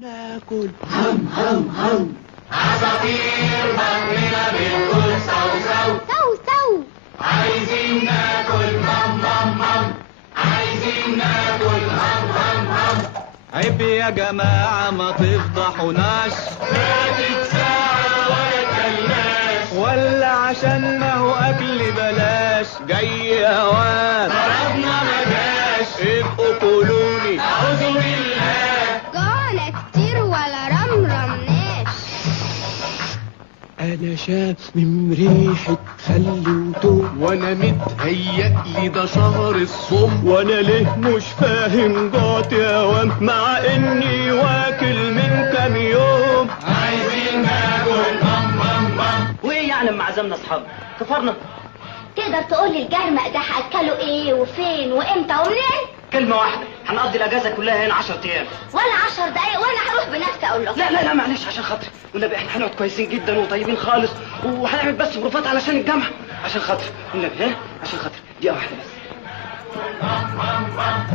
ناكل هم عصافير بطننا بتقول سو سو سو سو. عايزين ناكل هم عايزين ناكل هم عيب يا جماعة ما تفضحوناش، فاتت ساعة ولا كلناش، ولا عشان ما هو أكل بلاش جاي أوان ضربنا ما جاش، ابقوا قولولي أعوذ بالله جوعنا كتير ولا رمرمناش. أنا شامم ريحة خل وتوم، وأنا متهيألي ده شهر الصوم، وأنا ليه مش فاهم جوعت يا وام مع إني واكل من كام يوم. عايزين ناكل بام وايه يعني لما عزمنا اصحابنا كفرنا؟ تقدر تقول لي الجرمق ده هاكله ايه وفين وامتى ومنين؟ كلمه واحده، هنقضي الاجازه كلها هنا 10 ايام. ولا 10 دقايق وانا هروح بنفسي اقول له. لا معلش عشان خاطري والنبي، احنا هنقعد كويسين جدا وطيبين خالص، وهنعمل بس بروفات علشان الجامعه، عشان خاطري والنبي، ها عشان خاطري دقيقه واحده بس.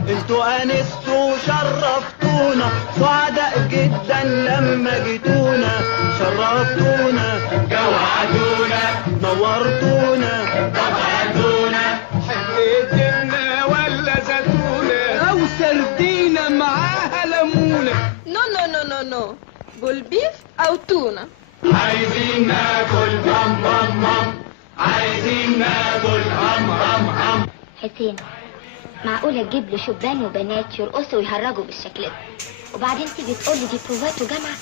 انتوا انستوا وشرفتونا، سعداء جدا لما جيتونا، شرفتونا جوعتونا نورتونا طبعتونا، حبيتنا ولا زيتونا او سردينه معاها ليمونه. نو بالبيف او تونه. عايزين ناكل هم عايزين ناكل هم حسين، معقولة تجيب له شبان وبنات يرقصوا ويهرجوا بالشكل ده وبعدين تيجي تقول لي دي بروفات وجامعة؟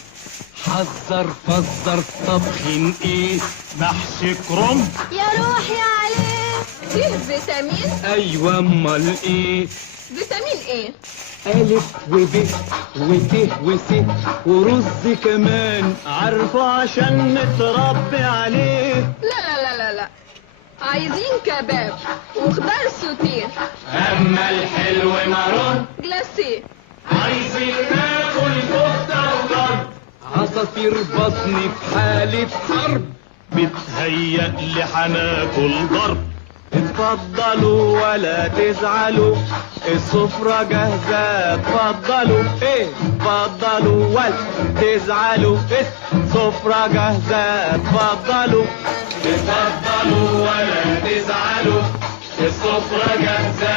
حذر فزر طبخين ايه محشي كرنب يا روحي عليه، فيه فيتامين. ايوه امال ايه؟ فيتامين ايه؟ ألف وب وت وس ورز كمان، عارفه عشان نتربي عليه. لا عايزين كباب وخضار سوتيه، اما الحلو مارون جلاسيه. عايزين ناكل كفته وضرب، عصافير بطني في حاله حرب، بتهيألي هناكل ضرب. اتفضلوا ولا تزعلوا السفرة جاهزة، اتفضلوا اتفضلوا ولا تزعلوا السفرة جاهزة، اتفضلوا ولا تزعلوا السفرة جاهزة.